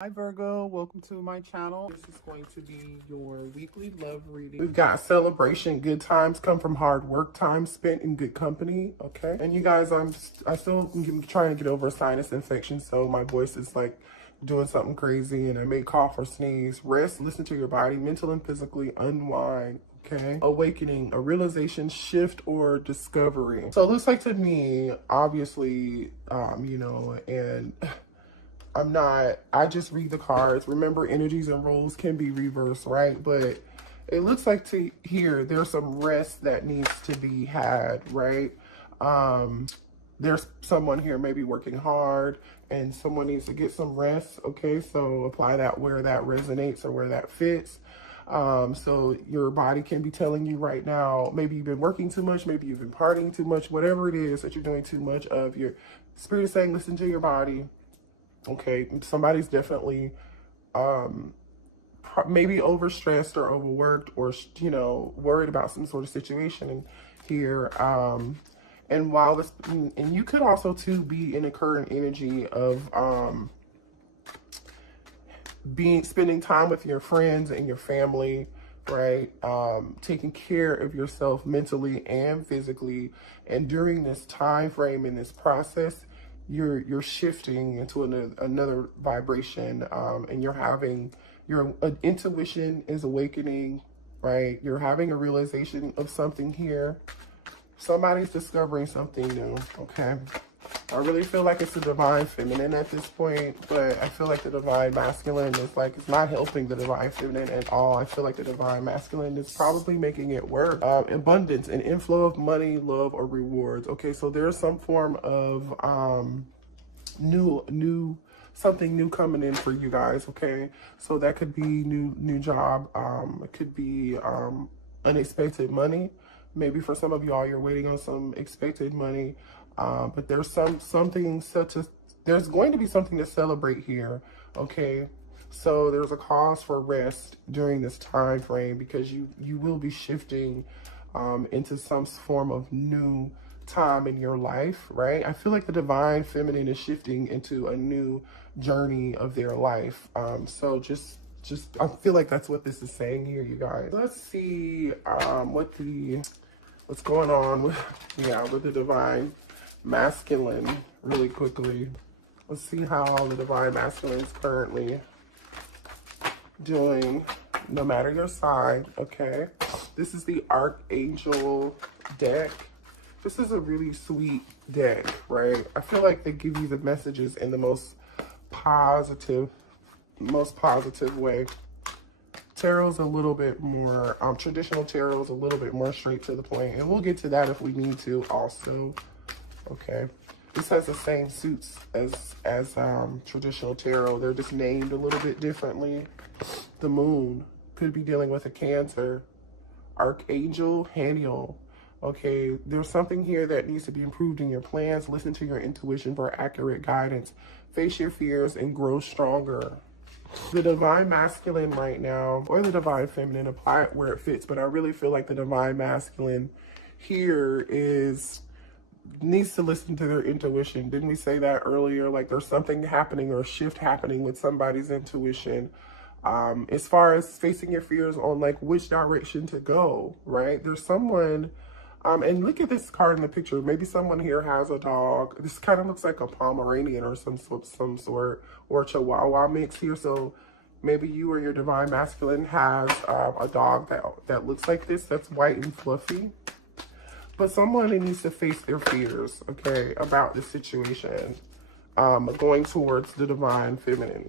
Hi Virgo, welcome to my channel. This is going to be your weekly love reading. We've got celebration, good times come from hard work, time spent in good company, okay? And you guys, I still am trying to get over a sinus infection, so my voice is like doing something crazy and I may cough or sneeze. Rest, listen to your body, mental and physically unwind. Okay, awakening, a realization, shift, or discovery. So it looks like to me, obviously, and I just read the cards. Remember, energies and roles can be reversed, right? But it looks like to here, there's some rest that needs to be had, right? There's someone here maybe working hard and someone needs to get some rest, okay? So apply that where that resonates or where that fits. So your body can be telling you right now, maybe you've been working too much, maybe you've been partying too much, whatever it is that you're doing too much of, your spirit is saying, listen to your body. Okay, somebody's definitely maybe overstressed or overworked or, worried about some sort of situation in here. And while this, and you could also too be in a current energy of spending time with your friends and your family, right? Taking care of yourself mentally and physically. And during this time frame in this process, you're shifting into another vibration, and your intuition is awakening, right? You're having a realization of something here. Somebody's discovering something new, okay? I really feel like it's the divine feminine at this point, but I feel like the divine masculine is like, it's not helping the divine feminine at all. I feel like the divine masculine is probably making it work. Abundance, an inflow of money, love, or rewards. Okay, so there's some form of something new coming in for you guys, okay? So that could be new job. It could be unexpected money. Maybe for some of y'all, you're waiting on some expected money. But there's there's going to be something to celebrate here, okay? So there's a cause for rest during this time frame because you will be shifting into some form of new time in your life, right? I feel like the divine feminine is shifting into a new journey of their life. So just I feel like that's what this is saying here, you guys. Let's see what's going on with the divine masculine really quickly. Let's see how the divine masculine is currently doing, no matter your sign, okay? This is the Archangel deck. This is a really sweet deck, right? I feel like they give you the messages in the most positive way. Tarot's a little bit more, traditional tarot's a little bit more straight to the point, and we'll get to that if we need to also. Okay, this has the same suits as traditional tarot. They're just named a little bit differently. The moon could be dealing with a Cancer. Archangel Haniel. Okay, there's something here that needs to be improved in your plans. Listen to your intuition for accurate guidance. Face your fears and grow stronger. The divine masculine right now, or the divine feminine, apply it where it fits. But I really feel like the divine masculine here needs to listen to their intuition. Didn't we say that earlier? Like there's something happening or a shift happening with somebody's intuition. As far as facing your fears on like which direction to go, right? There's someone, and look at this card in the picture. Maybe someone here has a dog. This kind of looks like a Pomeranian or some sort, or a Chihuahua mix here. So maybe you or your divine masculine has a dog that looks like this, that's white and fluffy. But someone needs to face their fears, okay, about the situation, going towards the divine feminine.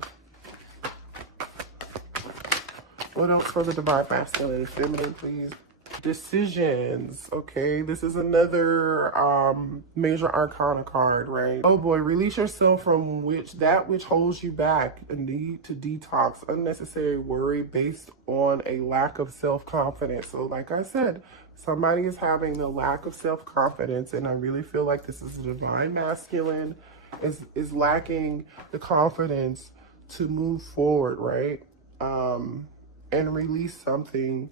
What else for the divine masculine and feminine, please? Decisions, okay? This is another major arcana card, right? Oh boy, release yourself from that which holds you back. A need to detox unnecessary worry based on a lack of self-confidence. So like I said, somebody is having the lack of self-confidence, and I really feel like this is the divine masculine is lacking the confidence to move forward, right? And release something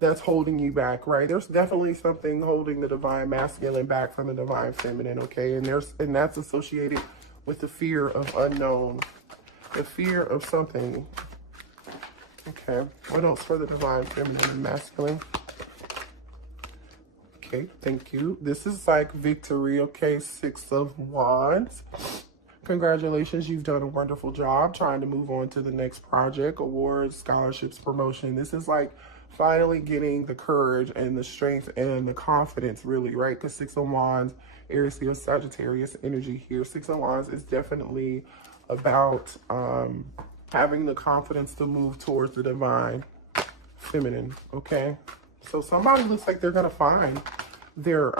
that's holding you back, right? There's definitely something holding the divine masculine back from the divine feminine, okay? And that's associated with the fear of unknown. The fear of something. Okay, what else for the divine feminine and masculine? Okay, thank you. This is like victory, okay? 6 of Wands. Congratulations, you've done a wonderful job trying to move on to the next project, awards, scholarships, promotion. This is like finally getting the courage and the strength and the confidence, really, right? Because 6 of Wands, Aries, Leo, Sagittarius energy here. 6 of Wands is definitely about having the confidence to move towards the divine feminine, okay? So somebody looks like they're going to find their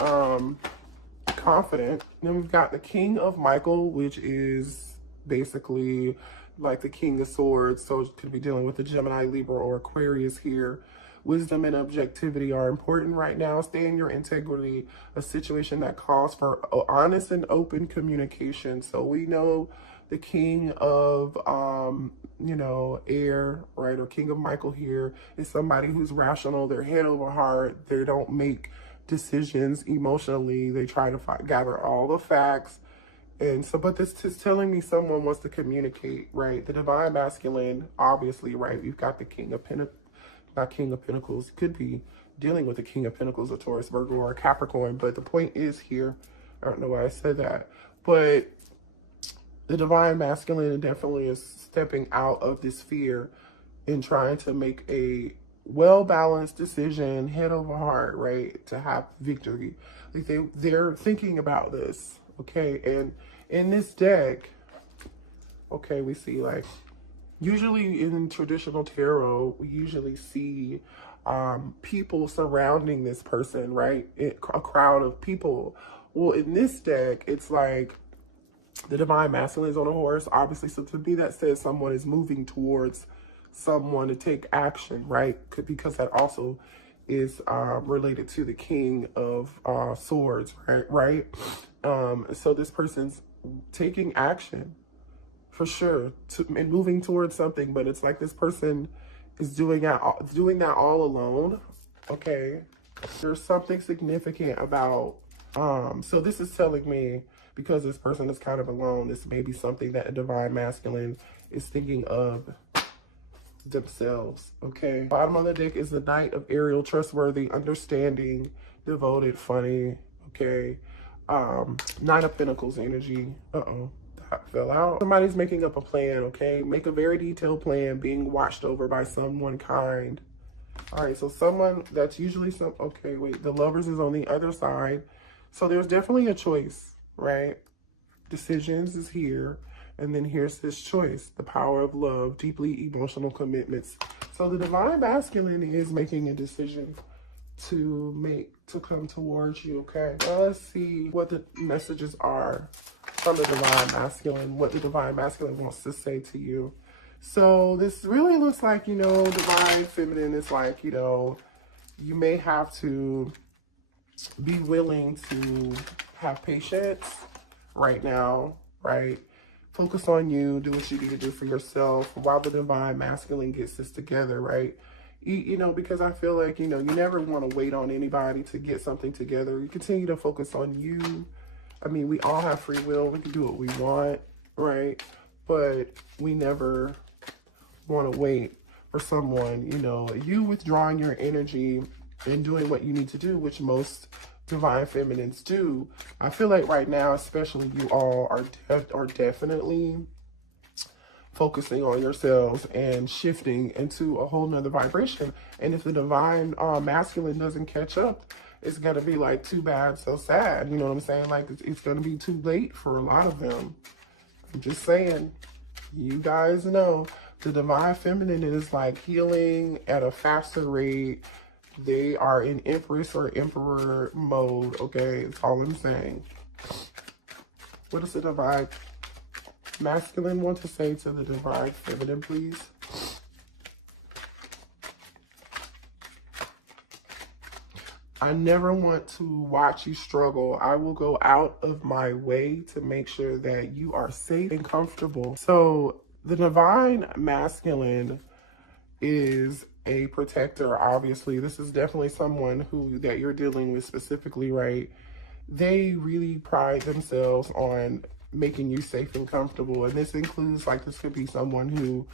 confident. Then we've got the King of Michael, which is basically like the King of Swords. So it could be dealing with the Gemini, Libra, or Aquarius here. Wisdom and objectivity are important right now. Stay in your integrity, a situation that calls for honest and open communication. So we know the King of, you know, air, right, or King of Michael here is somebody who's rational, they're head over heart, they don't make decisions emotionally, they try to gather all the facts. And so, but this is telling me someone wants to communicate, right? The divine masculine, obviously, right? We've got the King of Pentacles, not King of Pentacles, could be dealing with the King of Pentacles, a Taurus, Virgo, or a Capricorn. But the point is here, I don't know why I said that, but the divine masculine definitely is stepping out of this fear and trying to make a well-balanced decision, head over heart, right, to have victory. Like they're thinking about this, okay? And in this deck, okay, we see like, usually in traditional tarot, we usually see people surrounding this person, right? A crowd of people. Well, in this deck, it's like the divine masculine is on a horse, obviously. So to me, that says someone is moving towards someone to take action, right? Because that also is related to the King of Swords, right? So this person's taking action for sure and moving towards something, but it's like this person is doing that all alone, okay? There's something significant about, so this is telling me, because this person is kind of alone, this may be something that a divine masculine is thinking of themselves, okay? Bottom of the deck is the Knight of Ariel, trustworthy, understanding, devoted, funny, okay? Nine of Pentacles energy. Uh-oh, that fell out. Somebody's making up a plan, okay? Make a very detailed plan, being watched over by someone kind. All right, so someone that's usually okay, wait, the Lovers is on the other side. So there's definitely a choice, right? Decisions is here. And then here's this choice, the power of love, deeply emotional commitments. So the divine masculine is making a decision to come towards you, okay? Now let's see what the messages are from the divine masculine, what the divine masculine wants to say to you. So this really looks like, you know, divine feminine is like, you know, you may have to be willing to have patience right now, right? Focus on you, do what you need to do for yourself while the divine masculine gets this together, right? You know, because I feel like, you know, you never want to wait on anybody to get something together. You continue to focus on you. I mean, we all have free will. We can do what we want, right? But we never want to wait for someone, you know, you withdrawing your energy and doing what you need to do, which most divine feminines do. I feel like right now, especially, you all are definitely focusing on yourselves and shifting into a whole nother vibration. And if the divine masculine doesn't catch up, it's gonna be like too bad, so sad. You know what I'm saying? Like it's gonna be too late for a lot of them. I'm just saying, you guys know the divine feminine is like healing at a faster rate. They are in Empress or Emperor mode, okay? That's all I'm saying. What does the divine masculine want to say to the divine feminine, please? I never want to watch you struggle. I will go out of my way to make sure that you are safe and comfortable. So the divine masculine is a protector, obviously. This is definitely someone that you're dealing with specifically, right? They really pride themselves on making you safe and comfortable. And this includes, like, this could be someone who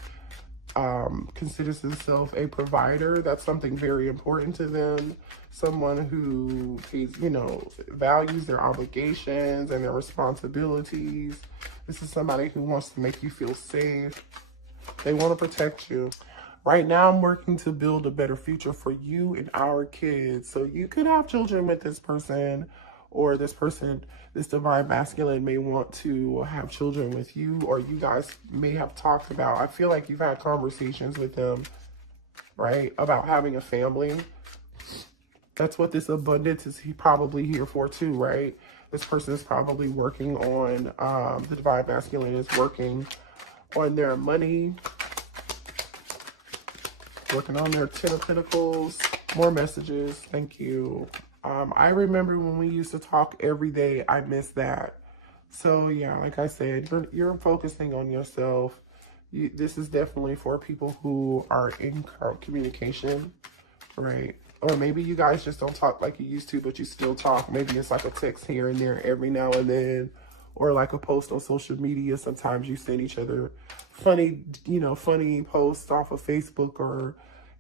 considers themselves a provider. That's something very important to them. Someone who is, you know, values their obligations and their responsibilities. This is somebody who wants to make you feel safe. They want to protect you. Right now, I'm working to build a better future for you and our kids. So you could have children with this person, or this person, this divine masculine, may want to have children with you, or you guys may have talked about, I feel like you've had conversations with them, right, about having a family. That's what this abundance is probably here for too, right? This person is probably working on, the divine masculine is working on their money, working on their 10 of Pentacles. More messages. Thank you. I remember when we used to talk every day. I miss that. So yeah, like I said, you're focusing on yourself. This is definitely for people who are in communication, right? Or maybe you guys just don't talk like you used to, but you still talk. Maybe it's like a text here and there every now and then, or like a post on social media. Sometimes you send each other funny, you know, funny posts off of Facebook or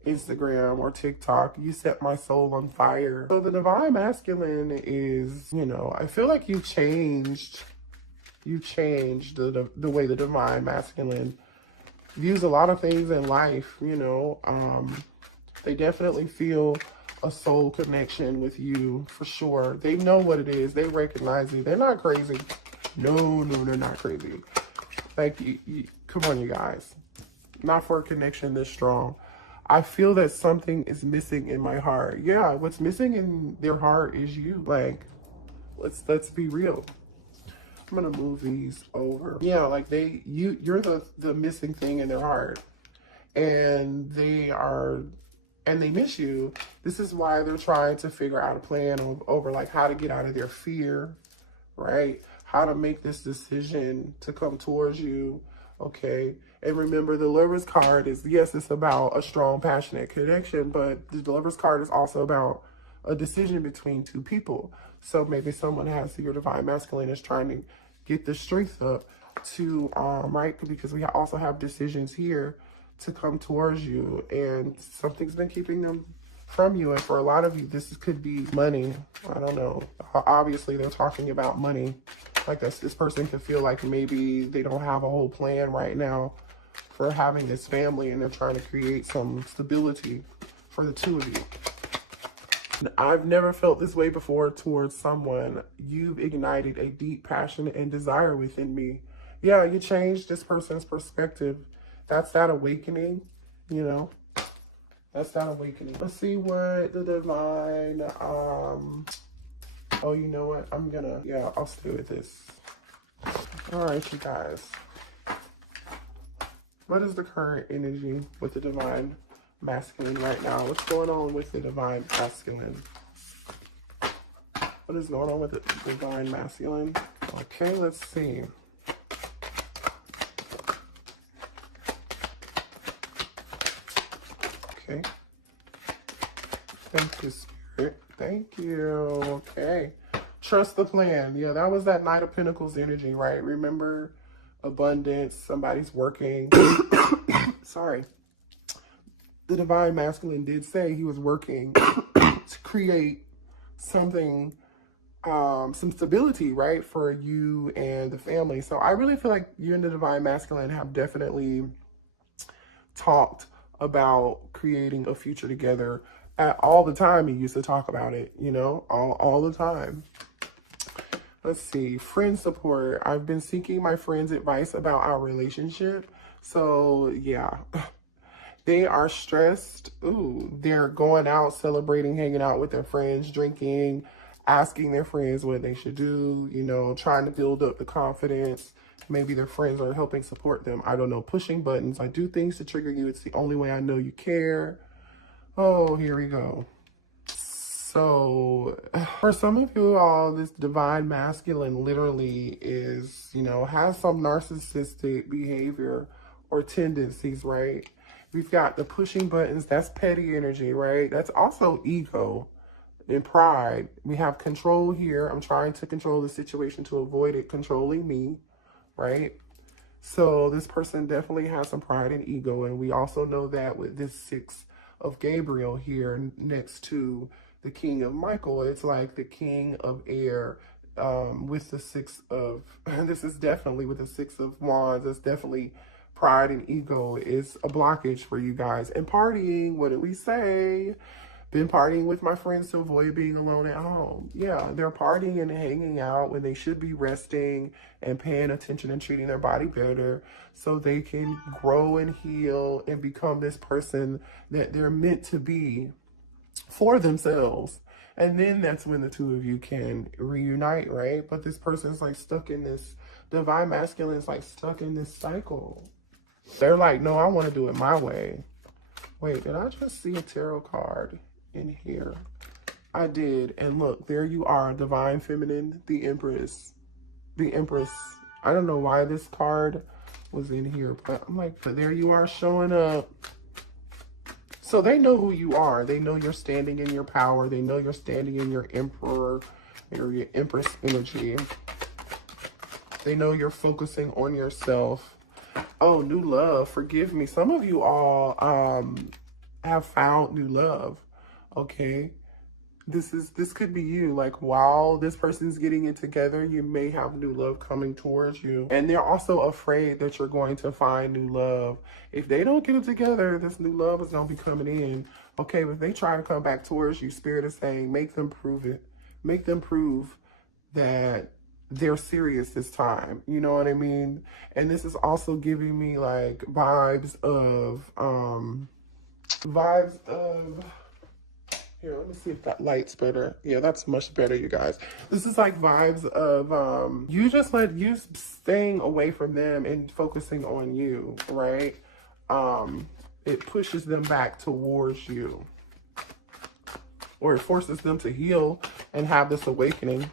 Instagram or TikTok. You set my soul on fire. So the divine masculine is, you know, I feel like you changed the way the divine masculine views a lot of things in life, you know. They definitely feel a soul connection with you, for sure. They know what it is. They recognize it. They're not crazy. No, they're not crazy. Like, come on, you guys. Not for a connection this strong. I feel that something is missing in my heart. Yeah, what's missing in their heart is you. Like, let's be real. I'm gonna move these over. Yeah, like you're the missing thing in their heart, and they miss you. This is why they're trying to figure out a plan over like how to get out of their fear, right? How to make this decision to come towards you, okay? And remember, the Lover's card is, yes, it's about a strong, passionate connection, but the Lover's card is also about a decision between two people. So maybe someone has, your divine masculine is trying to get the strength up to, right? Because we also have decisions here to come towards you, and something's been keeping them from you. And for a lot of you, this could be money. I don't know. Obviously, they're talking about money. Like this person could feel like maybe they don't have a whole plan right now for having this family, and they're trying to create some stability for the two of you. I've never felt this way before towards someone. You've ignited a deep passion and desire within me. Yeah, you changed this person's perspective. That's that awakening, you know. That's that awakening. Let's see what the divine, oh, you know what? I'll stay with this. All right, you guys. What is the current energy with the divine masculine right now? What's going on with the divine masculine? What is going on with the divine masculine? Okay, let's see. Okay. Thank you, Spirit. Thank you. Okay. Trust the plan. Yeah, that was that Knight of Pentacles energy, right? Remember, abundance, somebody's working. Sorry. The divine masculine did say he was working to create something, some stability, right, for you and the family. So I really feel like you and the divine masculine have definitely talked about creating a future together. All the time you used to talk about it, you know, all the time. Let's see, friend support. I've been seeking my friend's advice about our relationship. So yeah, they are stressed. Ooh, they're going out, celebrating, hanging out with their friends, drinking, asking their friends what they should do, you know, trying to build up the confidence. Maybe their friends are helping support them. I don't know, pushing buttons. I do things to trigger you. It's the only way I know you care. Oh, here we go. So for some of you all, this divine masculine literally is, you know, has some narcissistic behavior or tendencies, right? We've got the pushing buttons. That's petty energy, right? That's also ego and pride. We have control here. I'm trying to control the situation to avoid it controlling me. right? So this person definitely has some pride and ego. And we also know that with this 6 of Gabriel here next to the King of Michael, it's like the King of Air with the 6 of, this is definitely with the 6 of Wands, it's definitely pride and ego is a blockage for you guys. And partying, what did we say? Been partying with my friends to avoid being alone at home. Yeah, they're partying and hanging out when they should be resting and paying attention and treating their body better so they can grow and heal and become this person that they're meant to be for themselves. And then that's when the 2 of you can reunite, right? But this person's like stuck in this, divine masculine is like stuck in this cycle. They're like, no, I want to do it my way. Wait, did I just see a tarot card in here? I did. And look, there you are, divine feminine, the Empress. The Empress. I don't know why this card was in here, but I'm like, but there you are showing up. So they know who you are. They know you're standing in your power. They know you're standing in your Emperor or your Empress energy. They know you're focusing on yourself. Oh, new love. Forgive me. Some of you all have found new love. Okay. This could be you. Like, while this person's getting it together, you may have new love coming towards you. And they're also afraid that you're going to find new love. If they don't get it together, this new love is going to be coming in. Okay, but if they try to come back towards you, Spirit is saying, make them prove it. Make them prove that they're serious this time. You know what I mean? And this is also giving me like vibes of, here, let me see if that light's better. Yeah, that's much better, you guys. This is like vibes of you just let you staying away from them and focusing on you, right? It pushes them back towards you. Or it forces them to heal and have this awakening.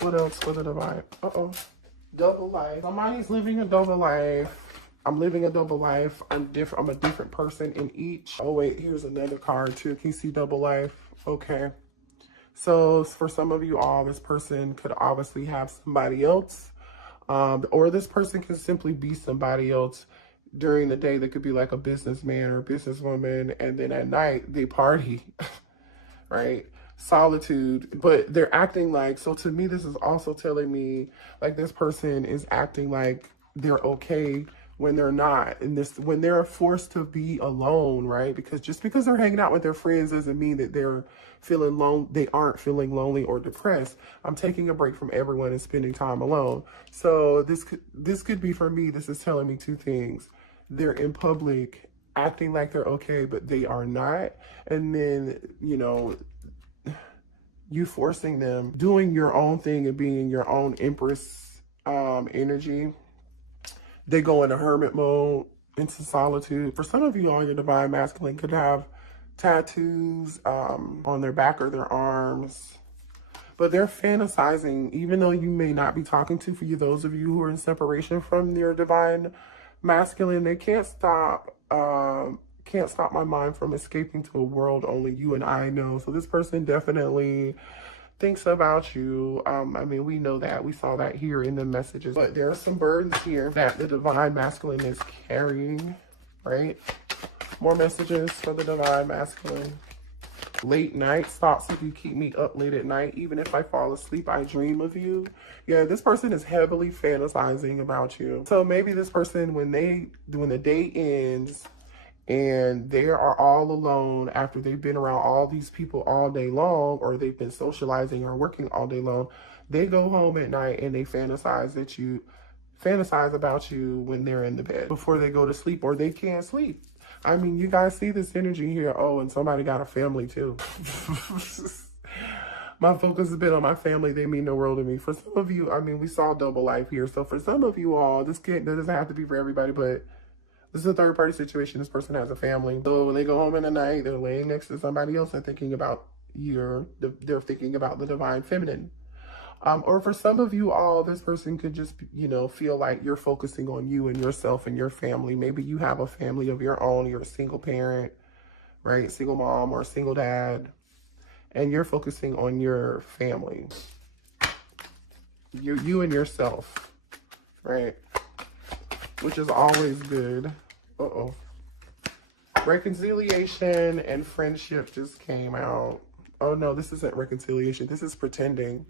What else for the divine? Uh-oh. Double life. Somebody's living a double life. I'm living a double life. I'm a different person in each. Oh, wait, here's another card too. Can you see double life? Okay. So for some of you all, this person could obviously have somebody else. Or this person can simply be somebody else during the day. That could be like a businessman or a businesswoman. And then at night, they party, right? Solitude, but they're acting like, so to me, this is also telling me like this person is acting like they're okay when they're not, and when they're forced to be alone, right? Because just because they're hanging out with their friends doesn't mean that they're feeling lonely. They aren't feeling lonely or depressed. I'm taking a break from everyone and spending time alone. So this could be for me. This is telling me 2 things. They're in public acting like they're okay, but they are not. And then, you know, you forcing them doing your own thing and being in your own Empress energy. They go into hermit mode, into solitude. For some of you all, your divine masculine could have tattoos on their back or their arms. But they're fantasizing, even though you may not be talking to, for you, those of you who are in separation from your divine masculine, they can't stop my mind from escaping to a world only you and I know. So this person definitely thinks about you. I mean, we know that. We saw that here in the messages. But there are some burdens here that the divine masculine is carrying, right? More messages for the divine masculine. Late night thoughts. If you keep me up late at night, even if I fall asleep, I dream of you. Yeah, this person is heavily fantasizing about you. So maybe this person, when the day ends and they are all alone after they've been around all these people all day long, or they've been socializing or working all day long, they go home at night and they fantasize about you when they're in the bed before they go to sleep, or they can't sleep. I mean, you guys see this energy here. Oh, and somebody got a family too. My focus has been on my family. They mean the world to me. For some of you, I mean, we saw double life here. So for some of you all, that doesn't have to be for everybody, but this is a third-party situation. This person has a family. So when they go home in the night, they're laying next to somebody else and thinking about they're thinking about the divine feminine. Or for some of you all, this person could just, you know, feel like you're focusing on you and yourself and your family. Maybe you have a family of your own. You're a single parent, right? Single mom or a single dad. And you're focusing on your family. You and yourself, right? Which is always good. Uh-oh. Reconciliation and friendship just came out. Oh no, this isn't reconciliation. This is pretending.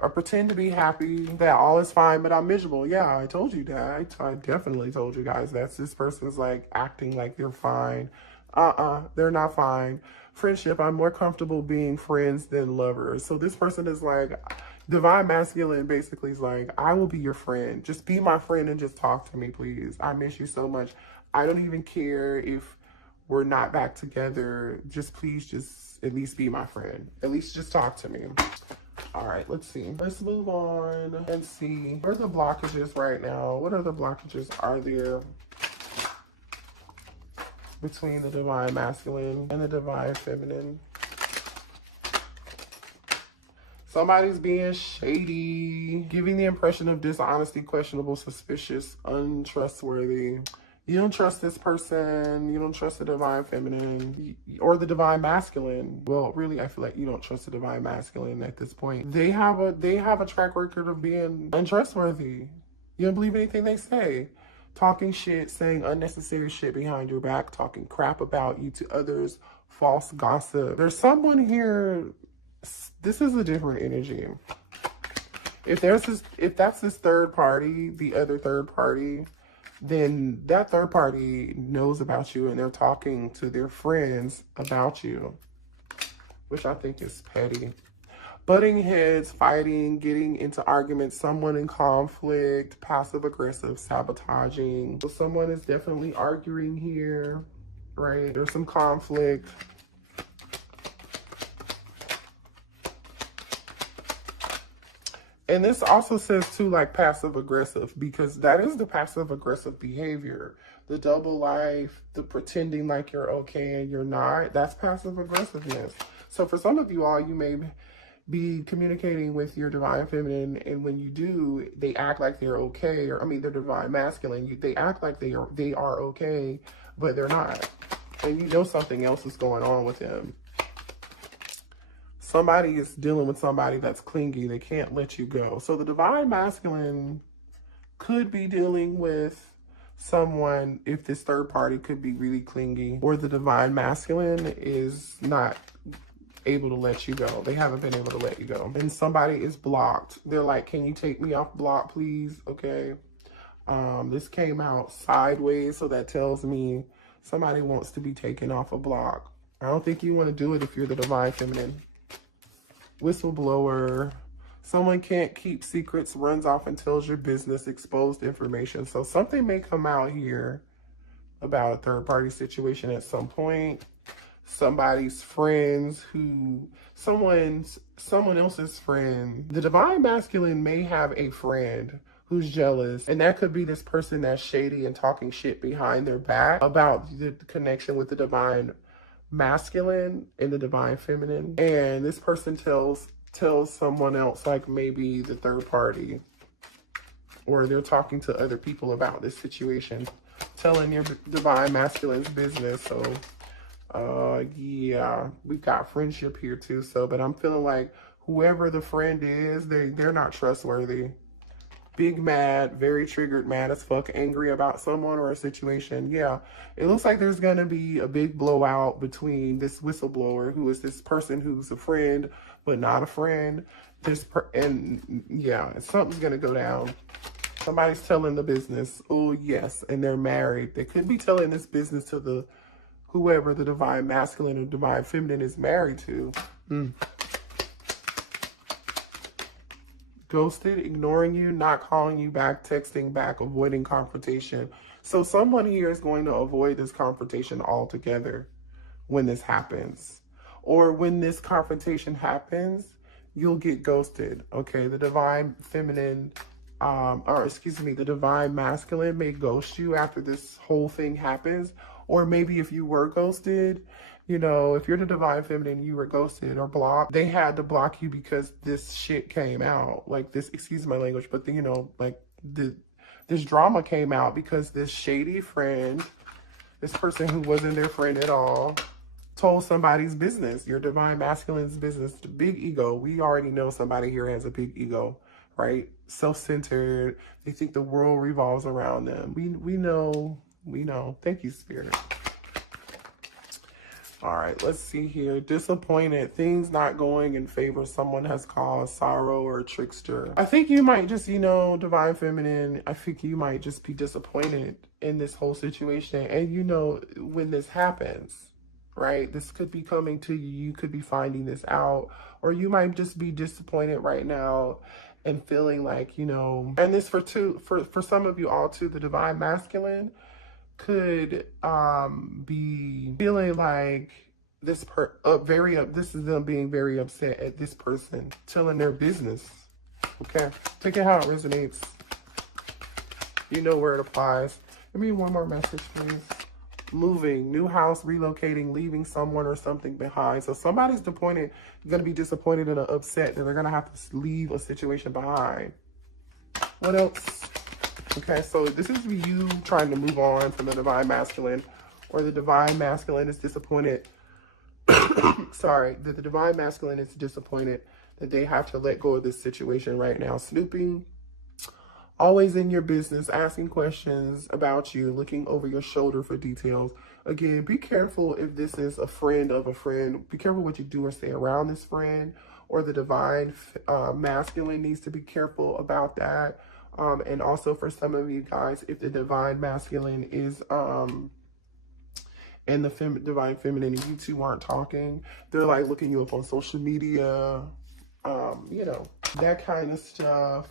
I pretend to be happy that all is fine, but I'm miserable. Yeah, I told you that. I definitely told you guys that this person's like acting like they're fine. They're not fine. Friendship, I'm more comfortable being friends than lovers. So this person is like, divine masculine basically is like, I will be your friend. Just be my friend and just talk to me, please. I miss you so much. I don't even care if we're not back together. Just please just at least be my friend. At least just talk to me. All right, let's see. Let's move on and see. What are the blockages right now? What other blockages are there between the divine masculine and the divine feminine? Somebody's being shady, giving the impression of dishonesty, questionable, suspicious, untrustworthy. You don't trust this person. You don't trust the divine feminine or the divine masculine. Well, really, I feel like you don't trust the divine masculine at this point. They have a track record of being untrustworthy. You don't believe anything they say. Talking shit, saying unnecessary shit behind your back, talking crap about you to others, false gossip. There's someone here. This is a different energy. If that's this third party, the other third party, then that third party knows about you and they're talking to their friends about you, which I think is petty. Butting heads, fighting, getting into arguments, someone in conflict, passive aggressive, sabotaging. So someone is definitely arguing here, right? There's some conflict. And this also says too, like passive aggressive, because that is the passive aggressive behavior. The double life, the pretending like you're okay and you're not, that's passive aggressiveness. So for some of you all, you may be communicating with your divine feminine, and when you do, they act like they're okay, or I mean, they're divine masculine. They act like they are okay, but they're not. And you know something else is going on with them. Somebody is dealing with somebody that's clingy. They can't let you go. So the divine masculine could be dealing with someone, if this third party could be really clingy, or the divine masculine is not able to let you go. They haven't been able to let you go. And somebody is blocked. They're like, can you take me off block, please? Okay. This came out sideways, so that tells me somebody wants to be taken off a block. I don't think you want to do it if you're the divine feminine. Whistleblower, someone can't keep secrets, runs off and tells your business, exposed information. So something may come out here about a third party situation at some point. Somebody's friends someone else's friend. The divine masculine may have a friend who's jealous, and that could be this person that's shady and talking shit behind their back about the connection with the divine masculine and the divine feminine, and this person tells someone else, like maybe the third party, or they're talking to other people about this situation, telling your divine masculine's business. So yeah, we've got friendship here too. So, but I'm feeling like whoever the friend is, they're not trustworthy. Big mad, very triggered, mad as fuck, angry about someone or a situation. Yeah, it looks like there's gonna be a big blowout between this whistleblower, who is this person who's a friend but not a friend. And yeah, something's gonna go down. Somebody's telling the business. Oh yes, and they're married. They could be telling this business to whoever the divine masculine or divine feminine is married to. Ghosted, ignoring you, not calling you back, texting back, avoiding confrontation. So someone here is going to avoid this confrontation altogether when this happens. Or when this confrontation happens, you'll get ghosted. Okay, the divine feminine, the divine masculine may ghost you after this whole thing happens. Or maybe if you were ghosted, you know, if you're the divine feminine, you were ghosted or blocked, they had to block you because this shit came out. Like this, excuse my language, but you know, like this drama came out because this shady friend, this person who wasn't their friend at all, told somebody's business, your divine masculine's business, the big ego. We already know somebody here has a big ego, right? Self-centered. They think the world revolves around them. We know. Thank you, Spirit. All right, let's see here. Disappointed. Things not going in favor. Someone has caused sorrow or a trickster. I think you might just, Divine Feminine, I think you might just be disappointed in this whole situation. And when this happens, right? This could be coming to you. You could be finding this out. Or you might just be disappointed right now and feeling like, and this for some of you all too, the Divine Masculine could be feeling like this is them being very upset at this person telling their business. Okay, take it how it resonates. You know where it applies. Give me one more message, please. Moving, new house, relocating, leaving someone or something behind. So somebody's going to be disappointed and upset that they're going to have to leave a situation behind. What else? Okay, so this is you trying to move on from the Divine Masculine, or the Divine Masculine is disappointed. Sorry, that the Divine Masculine is disappointed that they have to let go of this situation right now. Snooping, always in your business, asking questions about you, looking over your shoulder for details. Again, be careful if this is a friend of a friend. Be careful what you do or say around this friend, or the Divine Masculine needs to be careful about that. And also for some of you guys, if the Divine Masculine is and the Divine Feminine, and you two aren't talking, they're like looking you up on social media, that kind of stuff,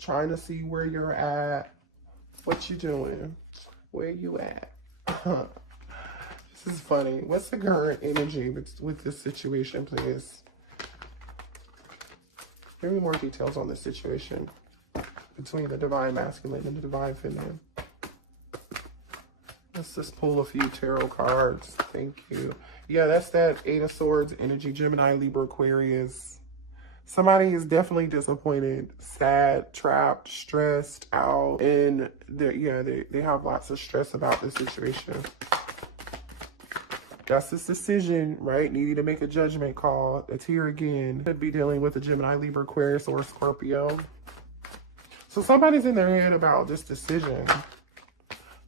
trying to see where you're at, what you doing, where you at. This is funny. What's the current energy with this situation, please? Give me more details on this situation between the Divine Masculine and the Divine Feminine. Let's just pull a few tarot cards. Thank you. Yeah, that's that Eight of Swords energy, Gemini, Libra, Aquarius. Somebody is definitely disappointed, sad, trapped, stressed out, and they have lots of stress about the situation. That's this decision, right? Needing to make a judgment call. It's here again. Could be dealing with a Gemini, Libra, Aquarius, or Scorpio. So somebody's in their head about this decision.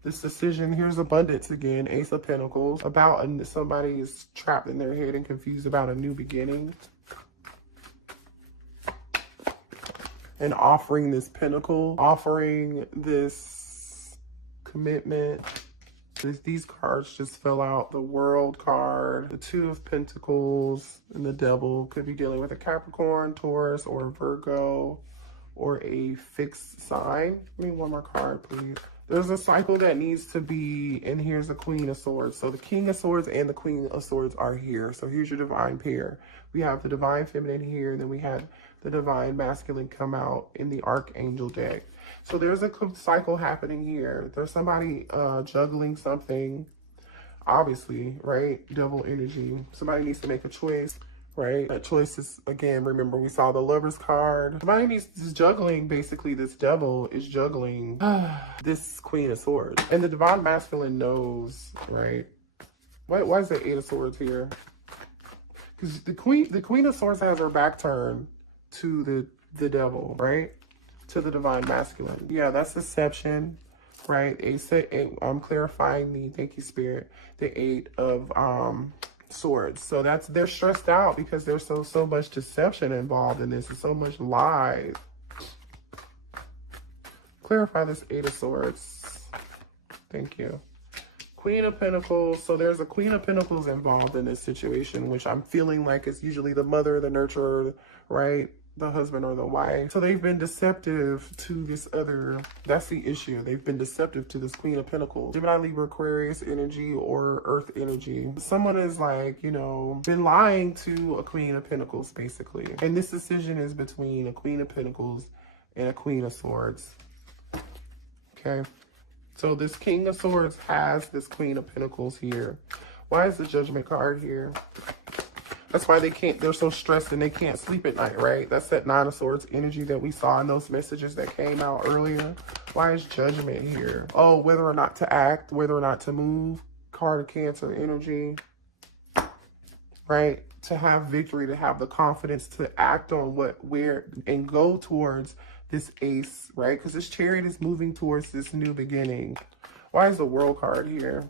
This decision, here's abundance again, Ace of Pentacles. Somebody is trapped in their head and confused about a new beginning. And offering this pentacle, offering this commitment. These cards just fell out. The World card, the Two of Pentacles, and the Devil. Could be dealing with a Capricorn, Taurus, or Virgo, or a fixed sign. Give me one more card, please. There's a cycle that needs to be, and here's the Queen of Swords. So the King of Swords and the Queen of Swords are here. So here's your Divine pair. We have the Divine Feminine here, and then we had the Divine Masculine come out in the Archangel deck. So there's a cycle happening here. There's somebody juggling something, obviously, right? Devil energy. Somebody needs to make a choice, right? That choice is, again, remember we saw the Lovers card. Somebody is juggling, basically this devil is juggling this Queen of Swords. And the Divine Masculine knows, right? Why is the Eight of Swords here? Because the Queen of Swords has her back turned to the devil, right? To the Divine Masculine. Yeah, that's deception, right? I'm clarifying thank you, Spirit, the Eight of Swords. So they're stressed out because there's so much deception involved in this, and so much lies. Clarify this Eight of Swords. Thank you. Queen of Pentacles. So there's a Queen of Pentacles involved in this situation, which I'm feeling like it's usually the mother, the nurturer, right? The husband or the wife. So they've been deceptive to this other, that's the issue. They've been deceptive to this Queen of Pentacles. Gemini, Libra, Aquarius energy, or Earth energy. Someone is like, been lying to a Queen of Pentacles, basically. And this decision is between a Queen of Pentacles and a Queen of Swords. Okay. So this King of Swords has this Queen of Pentacles here. Why is the Judgment card here? That's why they're so stressed and they can't sleep at night, right? That's that Nine of Swords energy that we saw in those messages that came out earlier. Why is Judgment here? Oh, whether or not to act, whether or not to move. Card of Cancer energy, right? To have victory, to have the confidence to act on and go towards this ace, right? Because this chariot is moving towards this new beginning. Why is the world card here?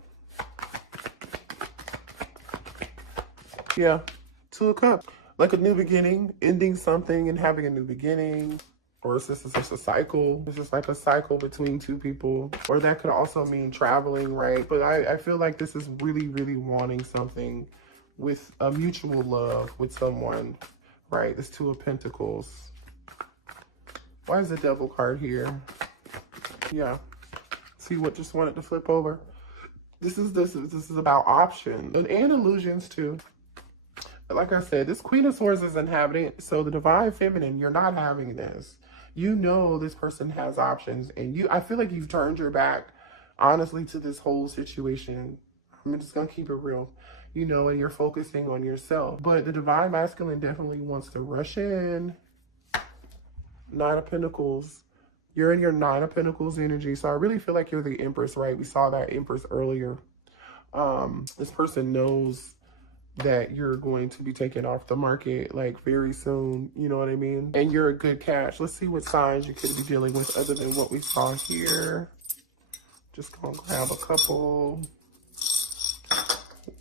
Yeah, Two of Cups. Like a new beginning, ending something and having a new beginning. Or is this just a cycle? This is like a cycle between two people. Or that could also mean traveling, right? But I feel like this is really, really wanting something with a mutual love with someone, right? This Two of Pentacles. Why is the Devil card here? Yeah. See what just wanted to flip over? This is about options and illusions too. But like I said, this Queen of Swords is inhabiting. So the Divine Feminine, you're not having this. You know this person has options, and I feel like you've turned your back, honestly, to this whole situation. I'm just gonna keep it real, you know, and you're focusing on yourself. But the Divine Masculine definitely wants to rush in. Nine of Pentacles. You're in your Nine of Pentacles energy, so I really feel like you're the Empress, right? We saw that Empress earlier. This person knows that you're going to be taken off the market like very soon, you know what I mean? And you're a good catch. Let's see what signs you could be dealing with other than what we saw here. Just gonna grab a couple.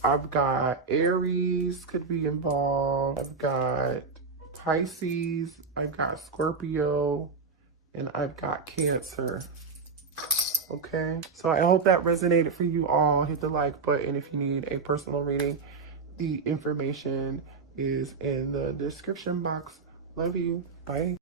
I've got Aries could be involved. I've got Pisces. I've got Scorpio. And I've got Cancer. Okay, so I hope that resonated for you all. Hit the like button if you need a personal reading. The information is in the description box. Love you. Bye.